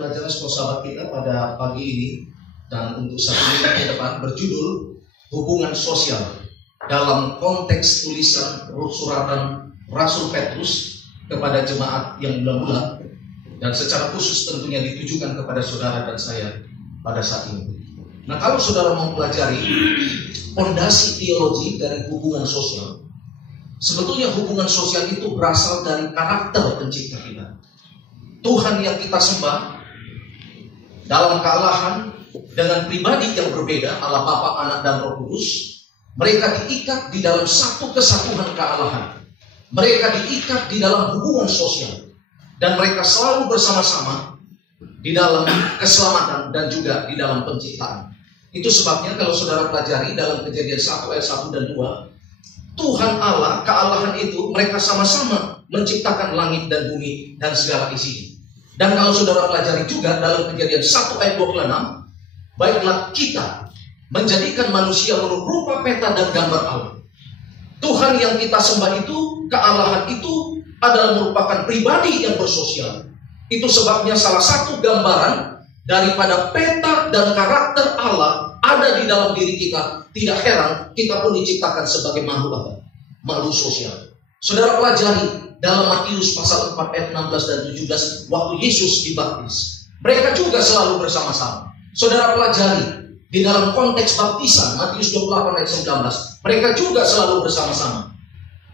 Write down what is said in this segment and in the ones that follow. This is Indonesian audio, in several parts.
Pelajaran sahabat kita pada pagi ini dan untuk 1 minggu ke depan berjudul hubungan sosial dalam konteks tulisan suratan Rasul Petrus kepada jemaat yang mula-mula dan secara khusus tentunya ditujukan kepada saudara dan saya pada saat ini. Nah, kalau saudara mempelajari fondasi teologi dari hubungan sosial, sebetulnya hubungan sosial itu berasal dari karakter pencipta kita. Tuhan yang kita sembah dalam kealahan dengan pribadi yang berbeda, Allah Bapa, Anak, dan Roh Kudus. Mereka diikat di dalam satu kesatuan kealahan. Mereka diikat di dalam hubungan sosial. Dan mereka selalu bersama-sama di dalam keselamatan dan juga di dalam penciptaan. Itu sebabnya kalau saudara pelajari dalam Kejadian 1 ayat 1 dan 2, Tuhan Allah, kealahan itu, mereka sama-sama menciptakan langit dan bumi dan segala isinya. Dan kalau saudara pelajari juga dalam Kejadian 1 ayat 26, baiklah kita menjadikan manusia menurut rupa, peta, dan gambar Allah. Tuhan yang kita sembah itu, kealahan itu adalah merupakan pribadi yang bersosial. Itu sebabnya salah satu gambaran daripada peta dan karakter Allah ada di dalam diri kita. Tidak heran kita pun diciptakan sebagai makhluk apa? Makhluk sosial. Saudara pelajari dalam Matius pasal 4 ayat 16 dan 17 waktu Yesus dibaptis. Mereka juga selalu bersama-sama. Saudara pelajari di dalam konteks baptisan Matius 28 ayat 19. Mereka juga selalu bersama-sama.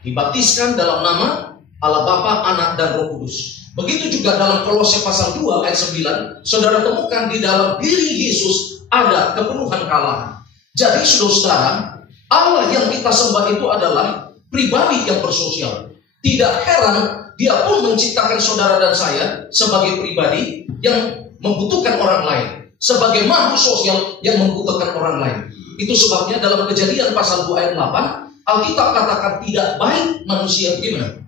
Dibaptiskan dalam nama Allah Bapa, Anak, dan Roh Kudus. Begitu juga dalam Kolose pasal 2 ayat 9. Saudara temukan di dalam diri Yesus ada kepenuhan kealahan. Jadi saudara, Allah yang kita sembah itu adalah pribadi yang bersosial. Tidak heran dia pun menciptakan saudara dan saya sebagai pribadi yang membutuhkan orang lain, sebagai makhluk sosial yang membutuhkan orang lain. Itu sebabnya dalam Kejadian pasal 2 ayat 8 Alkitab katakan tidak baik manusia gimana?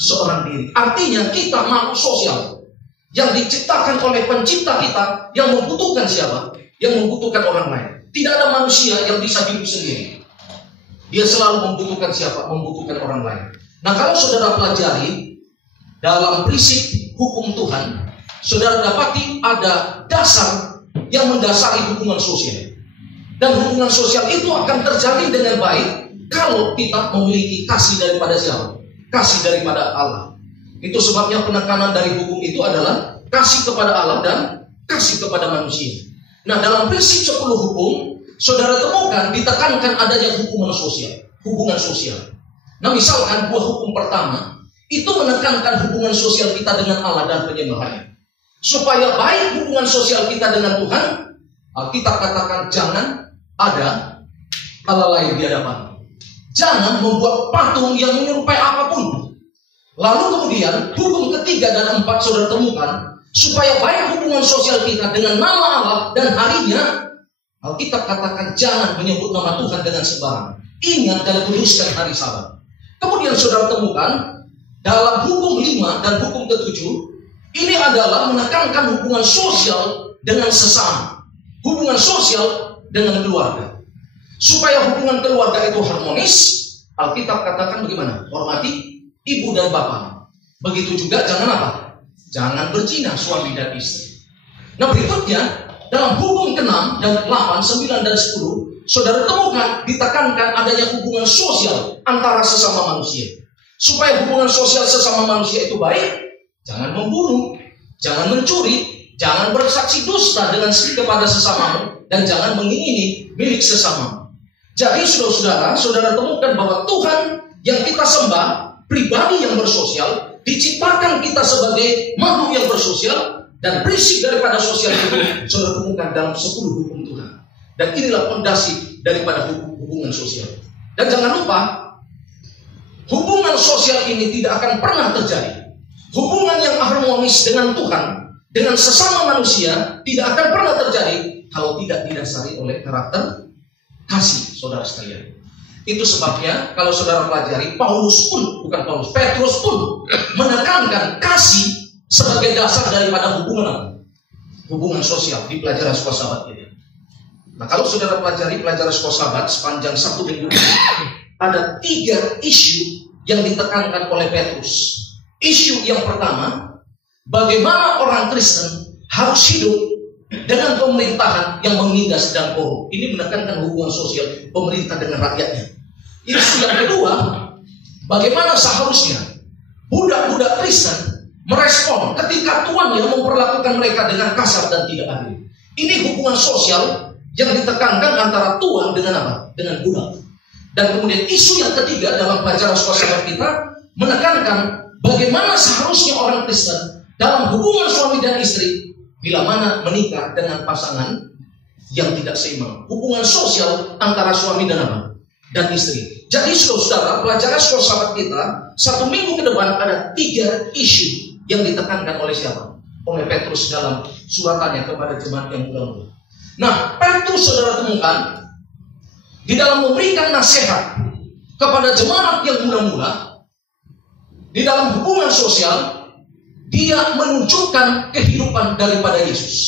Seorang diri. Artinya kita makhluk sosial yang diciptakan oleh pencipta kita yang membutuhkan siapa? Yang membutuhkan orang lain. Tidak ada manusia yang bisa hidup sendiri. Dia selalu membutuhkan siapa? Membutuhkan orang lain. Nah, kalau saudara pelajari dalam prinsip hukum Tuhan, saudara dapati ada dasar yang mendasari hubungan sosial. Dan hubungan sosial itu akan terjalin dengan baik kalau kita memiliki kasih daripada siapa? Kasih daripada Allah. Itu sebabnya penekanan dari hukum itu adalah kasih kepada Allah dan kasih kepada manusia. Nah, dalam prinsip 10 hukum, saudara temukan ditekankan adanya hubungan sosial. Nah, misalkan buah hukum pertama itu menekankan hubungan sosial kita dengan Allah dan penyembahannya. Supaya baik hubungan sosial kita dengan Tuhan, kita katakan jangan ada Allah lain di hadapan. Jangan membuat patung yang menyerupai apapun. Lalu kemudian hukum ketiga dan 4 saudara temukan supaya baik hubungan sosial kita dengan nama Allah dan harinya, Alkitab katakan jangan menyebut nama Tuhan dengan sembarangan. Ingat dan kuduskan hari Sabat. Kemudian saudara temukan dalam hukum 5 dan hukum ke-7 ini adalah menekankan hubungan sosial dengan sesama, hubungan sosial dengan keluarga. Supaya hubungan keluarga itu harmonis, Alkitab katakan bagaimana? Hormati ibu dan bapak. Begitu juga jangan apa? Jangan berzina suami dan istri. Nah, berikutnya dalam hukum ke-6 dan 8, 9 dan 10 saudara temukan ditekankan adanya hubungan sosial antara sesama manusia. Supaya hubungan sosial sesama manusia itu baik, jangan membunuh, jangan mencuri, jangan bersaksi dusta dengan kepada sesamamu, dan jangan mengingini milik sesamamu. Jadi saudara-saudara, saudara temukan bahwa Tuhan yang kita sembah, pribadi yang bersosial, diciptakan kita sebagai makhluk yang bersosial, dan prinsip daripada sosial itu saudara temukan dalam 10 hukum Tuhan. Dan inilah fondasi daripada hubungan sosial. Dan jangan lupa, hubungan sosial ini tidak akan pernah terjadi. Hubungan yang harmonis dengan Tuhan, dengan sesama manusia, tidak akan pernah terjadi kalau tidak didasari oleh karakter kasih, saudara sekalian. Itu sebabnya kalau saudara pelajari, Petrus pun menekankan kasih sebagai dasar daripada hubungan sosial di pelajaran sekolah sahabat ini. Nah, kalau saudara pelajari pelajaran sekolah sahabat sepanjang 1 minggu ini, ada 3 isu yang ditekankan oleh Petrus. Isu yang pertama, bagaimana orang Kristen harus hidup dengan pemerintahan yang menindas dan korup. Ini menekankan hubungan sosial pemerintah dengan rakyatnya. Isu yang kedua, bagaimana seharusnya budak-budak Kristen merespon ketika tuannya memperlakukan mereka dengan kasar dan tidak adil. Ini hubungan sosial yang ditekankan antara tuan dengan apa? Dengan budak. Dan kemudian isu yang ketiga dalam pelajaran sekolah sahabat kita menekankan bagaimana seharusnya orang Kristen dalam hubungan suami dan istri bila mana menikah dengan pasangan yang tidak seimbang. Hubungan sosial antara suami dan apa? Dan istri. Jadi saudara, pelajaran sekolah sahabat kita 1 minggu ke depan ada 3 isu yang ditekankan oleh siapa? Oleh Petrus dalam suratannya kepada jemaat yang muda-muda. Nah, Petrus saudara temukan di dalam memberikan nasihat kepada jemaat yang muda-muda di dalam hubungan sosial, dia menunjukkan kehidupan daripada Yesus.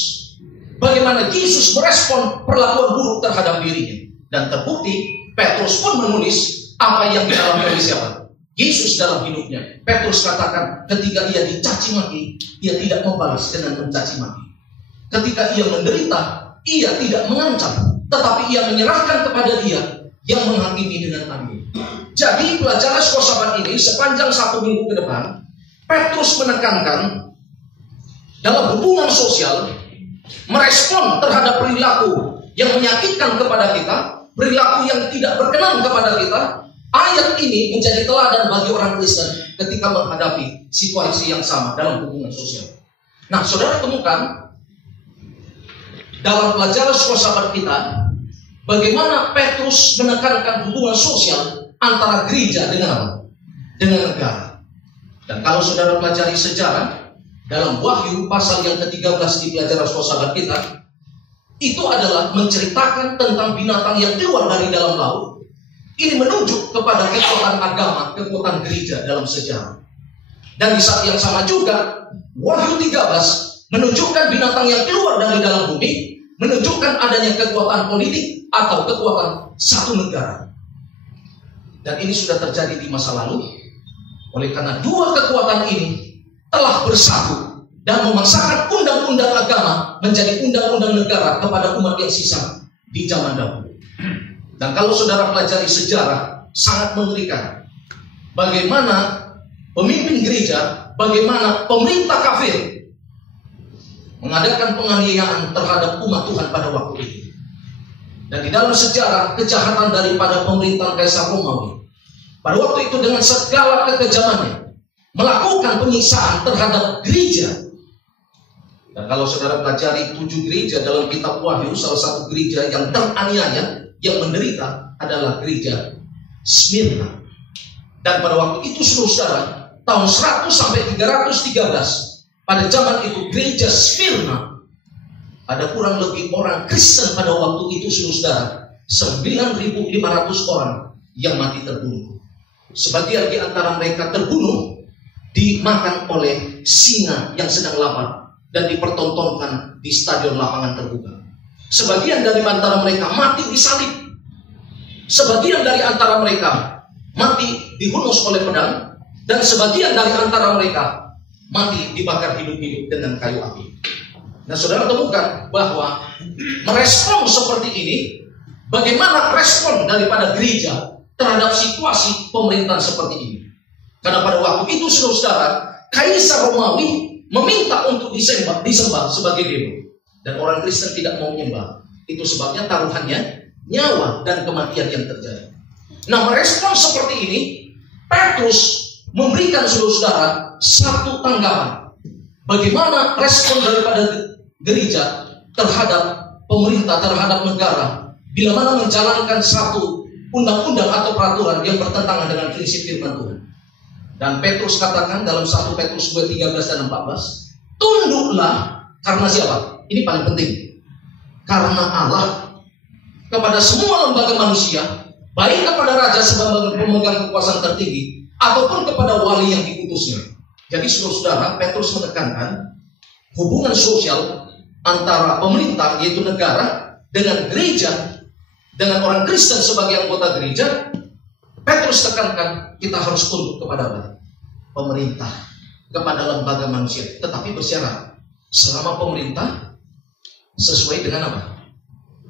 Bagaimana Yesus merespon perlakuan buruk terhadap dirinya. Dan terbukti, Petrus pun menulis apa yang dialami oleh siapa? Yesus dalam hidupnya. Petrus katakan ketika ia dicaci maki, ia tidak membalas dengan mencaci maki. Ketika ia menderita, ia tidak mengancam, tetapi ia menyerahkan kepada dia yang menghakimi dengan adil. Jadi pelajaran sekolah sahabat ini sepanjang 1 minggu ke depan, Petrus menekankan dalam hubungan sosial, merespon terhadap perilaku yang menyakitkan kepada kita, perilaku yang tidak berkenan kepada kita. Ayat ini menjadi teladan bagi orang Kristen ketika menghadapi situasi yang sama dalam hubungan sosial. Nah, saudara temukan dalam pelajaran sekolah sahabat kita, bagaimana Petrus menekankan hubungan sosial antara gereja dengan apa? Dengan negara. Dan kalau saudara pelajari sejarah, dalam Wahyu pasal yang ke-13 di pelajaran sekolah sahabat kita, itu adalah menceritakan tentang binatang yang keluar dari dalam laut. Ini menunjuk kepada kekuatan agama, kekuatan gereja dalam sejarah. Dan di saat yang sama juga, Wahyu 13 menunjukkan binatang yang keluar dari dalam bumi, menunjukkan adanya kekuatan politik atau kekuatan satu negara. Dan ini sudah terjadi di masa lalu. Oleh karena 2 kekuatan ini telah bersatu dan memaksakan undang-undang agama menjadi undang-undang negara kepada umat yang sisa di zaman dahulu. Dan kalau saudara pelajari sejarah, sangat mengerikan. Bagaimana pemimpin gereja, bagaimana pemerintah kafir mengadakan penganiayaan terhadap umat Tuhan pada waktu itu. Dan di dalam sejarah, kejahatan daripada pemerintahan Kaisar Romawi pada waktu itu dengan segala kekejamannya melakukan penyiksaan terhadap gereja. Dan kalau saudara pelajari 7 gereja dalam kitab Wahyu, salah satu gereja yang teraniaya, yang menderita adalah gereja Smyrna. Dan pada waktu itu saudara, tahun 100 sampai 313, pada zaman itu gereja Smyrna ada kurang lebih orang Kristen pada waktu itu saudara, 9.500 orang yang mati terbunuh. Sebagian di antara mereka terbunuh dimakan oleh singa yang sedang lapar dan dipertontonkan di stadion lapangan terbuka. Sebagian dari antara mereka mati disalib. Sebagian dari antara mereka mati dihunus oleh pedang. Dan sebagian dari antara mereka mati dibakar hidup-hidup dengan kayu api. Nah, saudara temukan bahwa merespon seperti ini, bagaimana respon daripada gereja terhadap situasi pemerintahan seperti ini. Karena pada waktu itu saudara, Kaisar Romawi meminta untuk disembah sebagai dewa. Dan orang Kristen tidak mau menyembah. Itu sebabnya taruhannya nyawa dan kematian yang terjadi. Nah, merespon seperti ini, Petrus memberikan saudara satu tanggapan. Bagaimana respon daripada gereja terhadap pemerintah, terhadap negara, bila mana menjalankan satu undang-undang atau peraturan yang bertentangan dengan prinsip firman Tuhan. Dan Petrus katakan dalam 1 Petrus 2:13 dan 14, tunduklah karena siapa? Ini paling penting. Karena Allah kepada semua lembaga manusia baik kepada raja sebagai pemegang kekuasaan tertinggi ataupun kepada wali yang diutusnya. Jadi saudara-saudara, Petrus menekankan hubungan sosial antara pemerintah yaitu negara dengan gereja, dengan orang Kristen sebagai anggota gereja. Petrus tekankan kita harus tunduk kepada apa? Pemerintah, kepada lembaga manusia, tetapi bersyarat selama pemerintah sesuai dengan apa?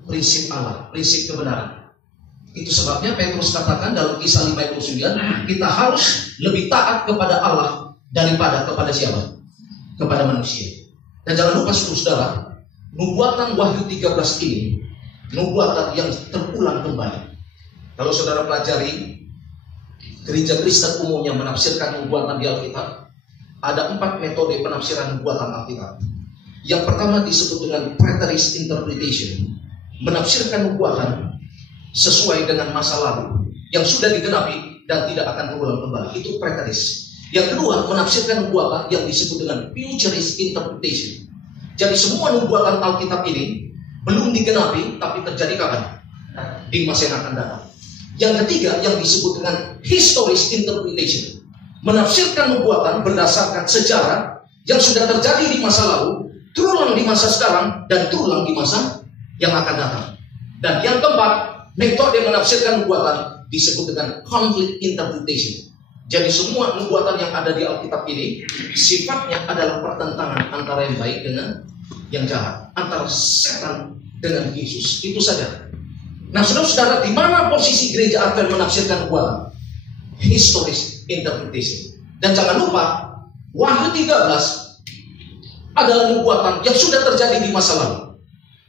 Prinsip Allah, prinsip kebenaran. Itu sebabnya Petrus katakan dalam Kisah 5:9, kita harus lebih taat kepada Allah daripada kepada siapa? Kepada manusia. Dan jangan lupa saudara, nubuatan Wahyu 13 ini nubuatan yang terulang kembali. Kalau saudara pelajari gereja Kristen umumnya menafsirkan nubuatan di Alkitab, ada 4 metode penafsiran nubuatan Alkitab. Yang pertama disebut dengan preterist interpretation, menafsirkan nubuatan sesuai dengan masa lalu yang sudah digenapi dan tidak akan berulang kembali. Itu preterist. Yang kedua, menafsirkan nubuatan yang disebut dengan futurist interpretation. Jadi semua nubuatan Alkitab ini belum digenapi, tapi terjadi kapan? Di masa yang akan datang. Yang ketiga, yang disebut dengan historist interpretation, menafsirkan nubuatan berdasarkan sejarah yang sudah terjadi di masa lalu, terulang di masa sekarang, dan terulang di masa yang akan datang. Dan yang keempat, metode menafsirkan nubuatan disebut dengan conflict interpretation. Jadi semua nubuatan yang ada di Alkitab ini sifatnya adalah pertentangan antara yang baik dengan yang jahat, antara setan dengan Yesus. Itu saja. Nah, saudara-saudara, di mana posisi gereja Advent menafsirkan nubuatan? Historis interpretation. Dan jangan lupa, Wahyu 13 adalah nubuatan yang sudah terjadi di masa lalu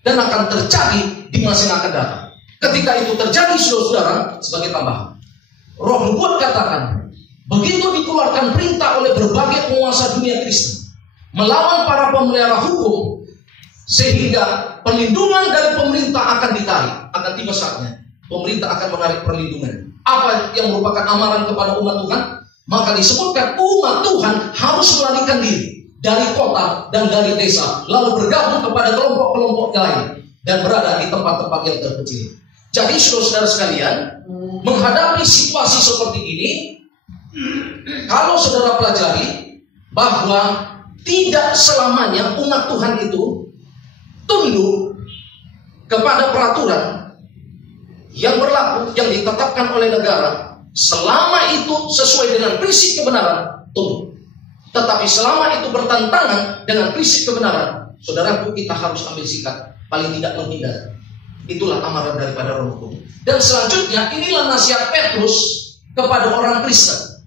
dan akan terjadi di masa yang akan datang. Ketika itu terjadi, saudara-saudara, sebagai tambahan, Roh nubuat katakan, begitu dikeluarkan perintah oleh berbagai penguasa dunia Kristen melawan para pemelihara hukum, sehingga perlindungan dari pemerintah akan ditarik. Akan tiba saatnya pemerintah akan menarik perlindungan. Apa yang merupakan amaran kepada umat Tuhan? Maka disebutkan umat Tuhan harus melarikan diri dari kota dan dari desa, lalu bergabung kepada kelompok-kelompok lain dan berada di tempat-tempat yang terpencil. Jadi saudara-saudara sekalian, menghadapi situasi seperti ini, kalau saudara pelajari bahwa tidak selamanya umat Tuhan itu tunduk kepada peraturan yang berlaku, yang ditetapkan oleh negara, selama itu sesuai dengan prinsip kebenaran, tunduk. Tetapi selama itu bertentangan dengan prinsip kebenaran, saudaraku, kita harus ambil sikap, paling tidak menghindar. Itulah amaran daripada Roh Kudus. Dan selanjutnya, inilah nasihat Petrus kepada orang Kristen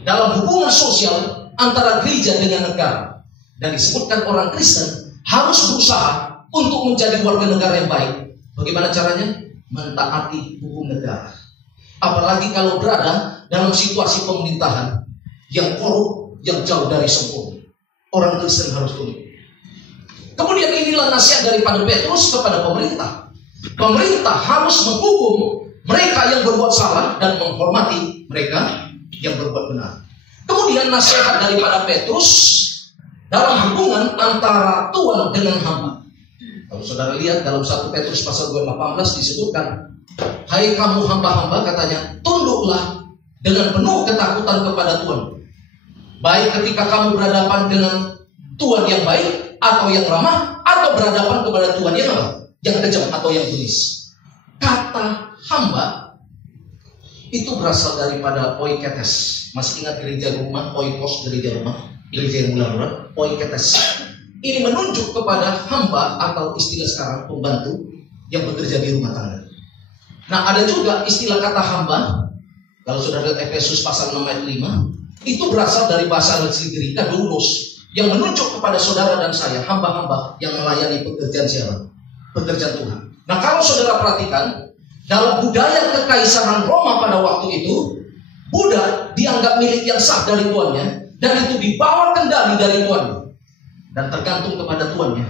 dalam hubungan sosial antara gereja dengan negara. Dan disebutkan orang Kristen harus berusaha untuk menjadi warga negara yang baik. Bagaimana caranya? Mentaati hukum negara. Apalagi kalau berada dalam situasi pemerintahan yang korup, yang jauh dari sempurna. Orang Kristen harus tunduk. Kemudian inilah nasihat daripada Petrus kepada pemerintah. Pemerintah harus menghukum mereka yang berbuat salah dan menghormati mereka yang berbuat benar. Kemudian nasihat daripada Petrus dalam hubungan antara Tuhan dengan hamba. Kalau saudara lihat dalam 1 Petrus pasal 2:18 disebutkan, hai kamu hamba-hamba, katanya, tunduklah dengan penuh ketakutan kepada Tuhan. Baik ketika kamu berhadapan dengan Tuhan yang baik atau yang ramah, atau berhadapan kepada Tuhan yang apa? Yang kejam atau yang tulis. Kata hamba itu berasal daripada oiketes. Masih ingat gereja rumah, oikos gereja rumah, gereja yang mula-mula, oiketes. Ini menunjuk kepada hamba atau istilah sekarang pembantu yang bekerja di rumah tangga. Nah, ada juga istilah kata hamba. Kalau sudah lihat Efesus pasal 6 ayat 5, itu berasal dari bahasa Greka doulos, yang menunjuk kepada saudara dan saya, hamba-hamba yang melayani pekerjaan siapa? Pekerjaan Tuhan. Nah, kalau saudara perhatikan, dalam budaya kekaisaran Roma pada waktu itu, budak dianggap milik yang sah dari tuannya, dan itu dibawa kendali dari tuannya, dan tergantung kepada tuannya,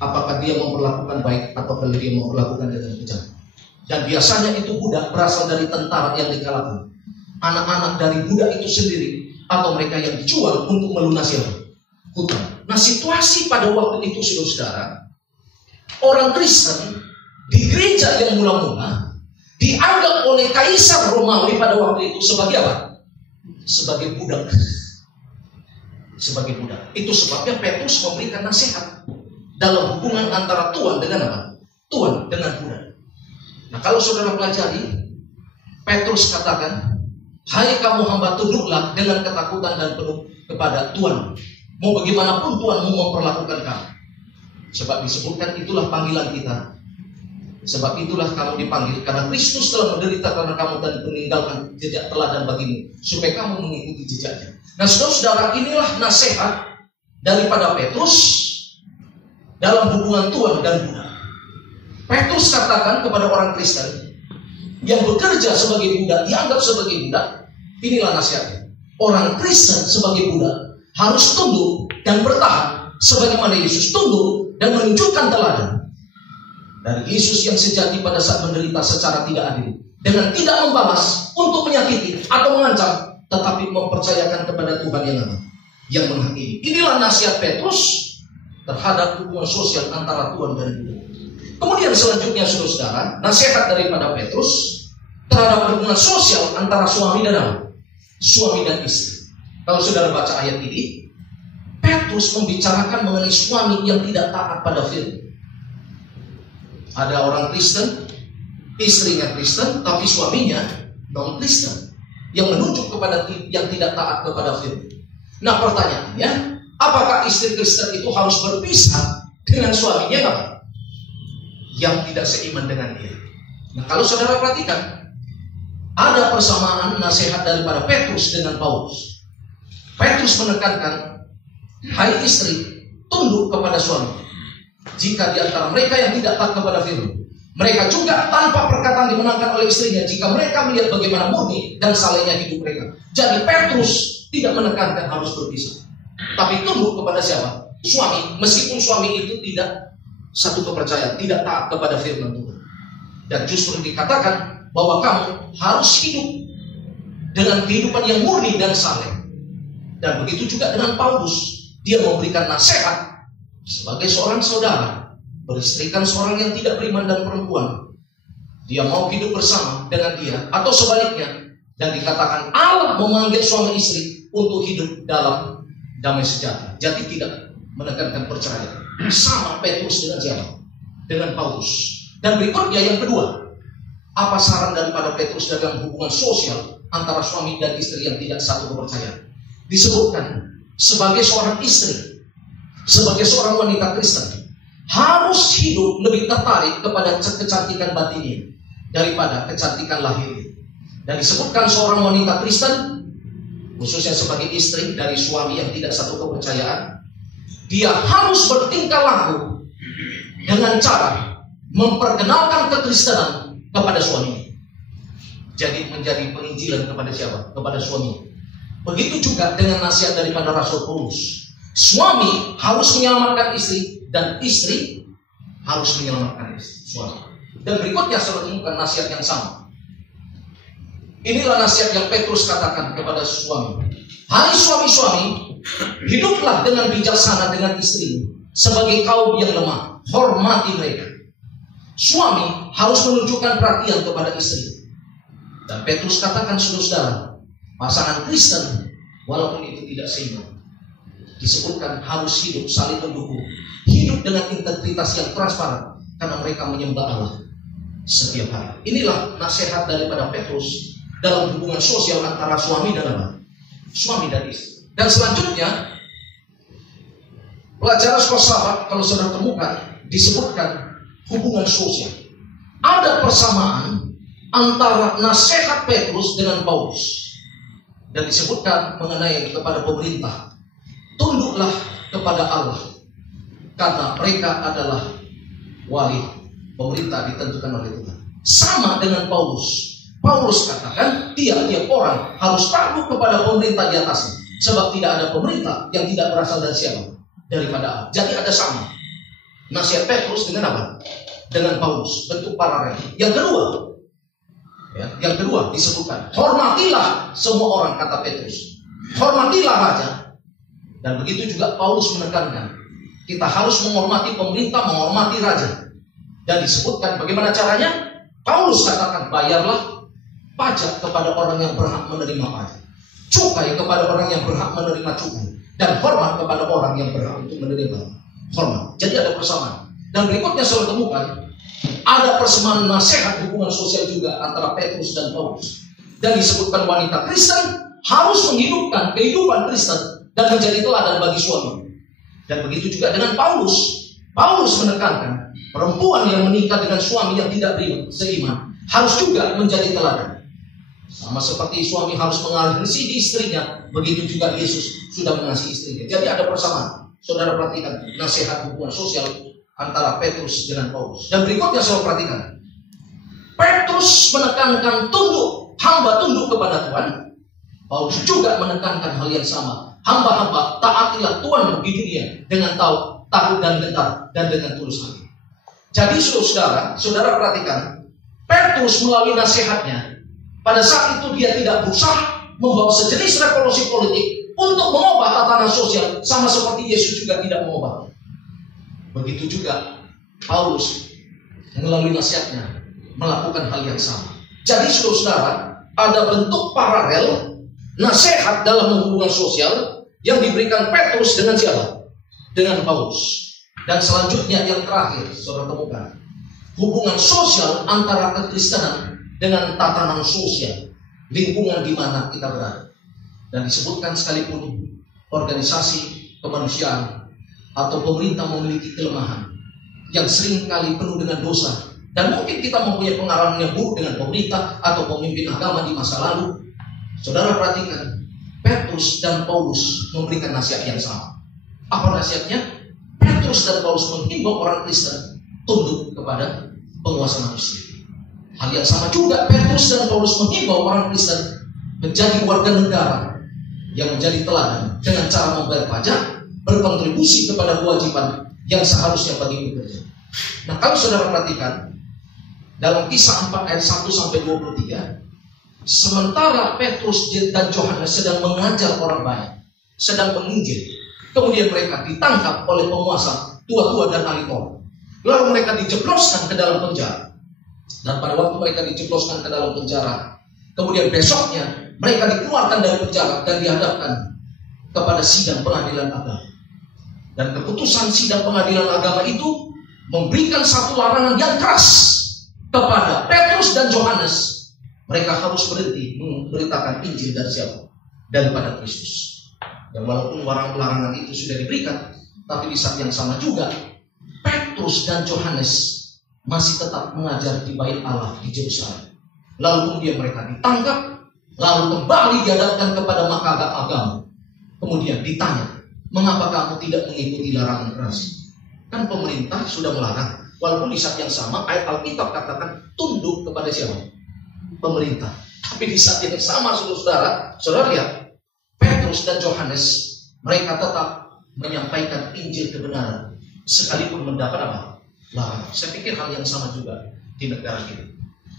apakah dia memperlakukan baik atau kalau dia memperlakukan dengan kejam. Dan biasanya itu budak berasal dari tentara yang dikalahkan, anak-anak dari budak itu sendiri, atau mereka yang dijual untuk melunasi hutang. Nah, situasi pada waktu itu, saudara-saudara, orang Kristen di gereja yang mula-mula dianggap oleh Kaisar Romawi pada waktu itu sebagai apa? Sebagai budak. Sebagai budak. Itu sebabnya Petrus memberikan nasihat dalam hubungan antara Tuhan dengan apa? Tuhan dengan budak. Nah, kalau saudara pelajari, Petrus katakan, hai kamu hamba, tunduklah dengan ketakutan dan penuh kepada Tuhan. Mau bagaimanapun Tuhanmu memperlakukan kamu. Sebab disebutkan itulah panggilan kita. Sebab itulah kamu dipanggil, karena Kristus telah menderita karena kamu dan meninggalkan jejak teladan bagimu, supaya kamu mengikuti jejaknya. Nah, saudara-saudara, inilah nasihat daripada Petrus dalam hubungan Tuhan dan budak. Petrus katakan kepada orang Kristen yang bekerja sebagai budak, dianggap sebagai budak, inilah nasihatnya. Orang Kristen sebagai budak harus tunduk dan bertahan sebagaimana Yesus tunduk dan menunjukkan teladan dari Yesus yang sejati pada saat menderita secara tidak adil, dengan tidak membalas untuk menyakiti atau mengancam, tetapi mempercayakan kepada Tuhan yang menghakimi. Inilah nasihat Petrus terhadap hubungan sosial antara Tuhan dan budak. Kemudian selanjutnya, saudara, nasihat daripada Petrus terhadap hubungan sosial antara suami dan istri. Kalau saudara baca ayat ini, Petrus membicarakan mengenai suami yang tidak taat pada firman. Ada orang Kristen, istrinya Kristen, tapi suaminya non-Kristen, yang menunjuk kepada yang tidak taat kepada firman. Nah, pertanyaannya, apakah istri Kristen itu harus berpisah dengan suaminya yang tidak seiman dengan dia? Nah, kalau saudara perhatikan, ada persamaan nasihat daripada Petrus dengan Paulus. Petrus menekankan, hai istri, tunduk kepada suami. Jika di antara mereka yang tidak taat kepada firman, mereka juga tanpa perkataan dimenangkan oleh istrinya jika mereka melihat bagaimana murni dan salehnya hidup mereka. Jadi Petrus tidak menekankan harus berpisah, tapi tunduk kepada siapa? Suami, meskipun suami itu tidak satu kepercayaan, tidak taat kepada firman Tuhan. Dan justru dikatakan bahwa kamu harus hidup dengan kehidupan yang murni dan saleh. Dan begitu juga dengan Paulus, dia memberikan nasihat sebagai seorang saudara, beristrikan seorang yang tidak beriman dan perempuan, dia mau hidup bersama dengan dia, atau sebaliknya. Dan dikatakan Allah memanggil suami istri untuk hidup dalam damai sejahtera. Jadi tidak menekankan perceraian. Sama Petrus dengan siapa? Dengan Paulus. Dan berikutnya yang kedua, apa saran daripada Petrus dalam hubungan sosial antara suami dan istri yang tidak satu kepercayaan? Disebutkan sebagai seorang istri, sebagai seorang wanita Kristen, harus hidup lebih tertarik kepada kecantikan batinnya daripada kecantikan lahirnya. Dan disebutkan seorang wanita Kristen, khususnya sebagai istri dari suami yang tidak satu kepercayaan, dia harus bertingkah laku dengan cara memperkenalkan kekristenan kepada suaminya. Jadi menjadi penginjilan kepada siapa? Kepada suaminya. Begitu juga dengan nasihat daripada Rasul Paulus. Suami harus menyelamatkan istri, dan istri harus menyelamatkan suami. Dan berikutnya saudara temukan nasihat yang sama. Inilah nasihat yang Petrus katakan kepada suami. Hai suami-suami, hiduplah dengan bijaksana dengan istri sebagai kaum yang lemah. Hormati mereka. Suami harus menunjukkan perhatian kepada istri. Dan Petrus katakan, saudara, pasangan Kristen walaupun itu tidak seimbang, disebutkan harus hidup saling mendukung, hidup dengan integritas yang transparan, karena mereka menyembah Allah setiap hari. Inilah nasihat daripada Petrus dalam hubungan sosial antara suami dan istri. Dan selanjutnya, pelajaran filsafat kalau saudara temukan, disebutkan hubungan sosial. Ada persamaan antara nasihat Petrus dengan Paulus, dan disebutkan mengenai kepada pemerintah, tunduklah kepada Allah, karena mereka adalah wali. Pemerintah ditentukan oleh Tuhan. Sama dengan Paulus. Paulus katakan tiap-tiap orang harus tunduk kepada pemerintah di atasnya, sebab tidak ada pemerintah yang tidak berasal dari siapa? Daripada Allah. Jadi ada sama nasihat Petrus dengan apa? Dengan Paulus. Bentuk paralel. Yang kedua disebutkan, hormatilah semua orang, kata Petrus. Hormatilah raja. Dan begitu juga Paulus menekankan, kita harus menghormati pemerintah, menghormati raja. Dan disebutkan bagaimana caranya? Paulus katakan, bayarlah pajak kepada orang yang berhak menerima pajak, cukai kepada orang yang berhak menerima cukai, dan hormat kepada orang yang berhak untuk menerima hormat. Jadi ada persamaan. Dan berikutnya saya temukan ada persamaan nasihat hubungan sosial juga antara Petrus dan Paulus. Dan disebutkan wanita Kristen harus menghidupkan kehidupan Kristen dan menjadi teladan bagi suami. Dan begitu juga dengan Paulus. Paulus menekankan perempuan yang menikah dengan suami yang tidak seiman harus juga menjadi teladan. Sama seperti suami harus mengasihi istrinya, begitu juga Yesus sudah mengasihi istrinya. Jadi ada persamaan. Saudara perhatikan nasihat hubungan sosial antara Petrus dengan Paulus. Dan berikutnya saudara perhatikan, Petrus menekankan hamba tunduk kepada Tuhan. Paulus juga menekankan hal yang sama. Hamba-hamba taatilah Tuhan di dunia dengan tahu dan gentar dan dengan tulus hati. Jadi saudara perhatikan, Petrus melalui nasihatnya, pada saat itu dia tidak berusaha membawa sejenis revolusi politik untuk mengubah tatanan sosial, sama seperti Yesus juga tidak mengubah. Begitu juga Paulus melalui nasihatnya melakukan hal yang sama. Jadi saudara, ada bentuk paralel nasihat dalam hubungan sosial yang diberikan Petrus dengan siapa? Dengan Paulus. Dan selanjutnya yang terakhir, saudara temukan hubungan sosial antara kekristenan dengan tatanan sosial, lingkungan di mana kita berada. Dan disebutkan sekalipun organisasi kemanusiaan atau pemerintah memiliki kelemahan yang seringkali penuh dengan dosa, dan mungkin kita mempunyai pengalaman yang buruk dengan pemerintah atau pemimpin agama di masa lalu. Saudara perhatikan, Petrus dan Paulus memberikan nasihat yang sama. Apa nasihatnya? Petrus dan Paulus menghimbau orang Kristen tunduk kepada penguasa manusia. Hal yang sama juga Petrus dan Paulus menghimbau orang Kristen menjadi warga negara yang menjadi teladan dengan cara membayar pajak, berkontribusi kepada kewajiban yang seharusnya bagi pekerja. Nah, kalau saudara perhatikan dalam Kisah 4 ayat 1 sampai 23, sementara Petrus dan Yohanes sedang mengajar orang banyak, sedang menginjil, kemudian mereka ditangkap oleh penguasa, tua-tua dan ahli Taurat. Lalu mereka dijebloskan ke dalam penjara. Dan pada waktu mereka dijebloskan ke dalam penjara, kemudian besoknya mereka dikeluarkan dari penjara dan dihadapkan kepada sidang pengadilan agama. Dan keputusan sidang pengadilan agama itu memberikan satu larangan yang keras kepada Petrus dan Yohanes. Mereka harus berhenti memberitakan Injil dari siapa? Daripada Kristus. Dan walaupun larangan itu sudah diberikan, tapi di saat yang sama juga Petrus dan Yohanes masih tetap mengajar di bait Allah di Yerusalem. Lalu kemudian mereka ditangkap, lalu kembali dihadapkan kepada mahkamah agama. Kemudian ditanya, mengapa kamu tidak mengikuti larangan keras? Kan pemerintah sudah melarang. Walaupun di saat yang sama ayat Alkitab katakan tunduk kepada siapa? Pemerintah. Tapi di saat yang sama saudara lihat, Petrus dan Yohanes mereka tetap menyampaikan Injil kebenaran sekalipun mendapat apa? Larangan. Saya pikir hal yang sama juga di negara kita.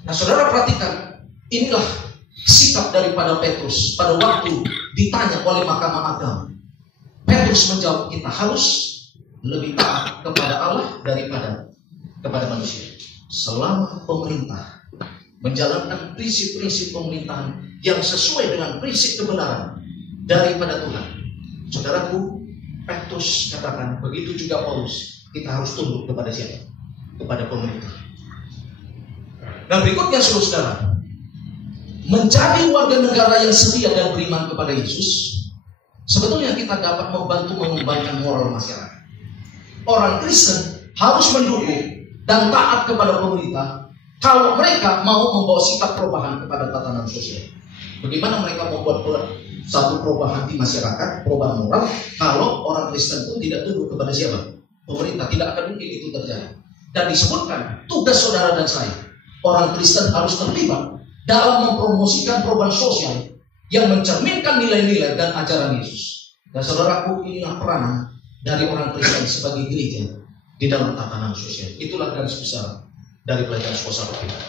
Nah, saudara perhatikan, inilah sikap daripada Petrus pada waktu ditanya oleh mahkamah agama. Petrus menjawab, kita harus lebih taat kepada Allah daripada kepada manusia. Selama pemerintah menjalankan prinsip-prinsip pemerintahan yang sesuai dengan prinsip kebenaran daripada Tuhan, saudaraku, Petrus katakan, begitu juga Paulus, kita harus tunduk kepada siapa? Kepada pemerintah. Dan berikutnya saudara, menjadi warga negara yang setia dan beriman kepada Yesus, sebetulnya kita dapat membantu mengembangkan moral masyarakat. Orang Kristen harus mendukung dan taat kepada pemerintah kalau mereka mau membawa sikap perubahan kepada tatanan sosial. Bagaimana mereka membuat satu perubahan di masyarakat, perubahan moral, kalau orang Kristen pun tidak tunduk kepada siapa? Pemerintah. Tidak akan mungkin itu terjadi. Dan disebutkan tugas saudara dan saya, orang Kristen harus terlibat dalam mempromosikan perubahan sosial yang mencerminkan nilai-nilai dan ajaran Yesus. Dan saudaraku, inilah peranan dari orang Kristen sebagai gereja di dalam tatanan sosial. Itulah garis besar dari pelajaran sekolah kita.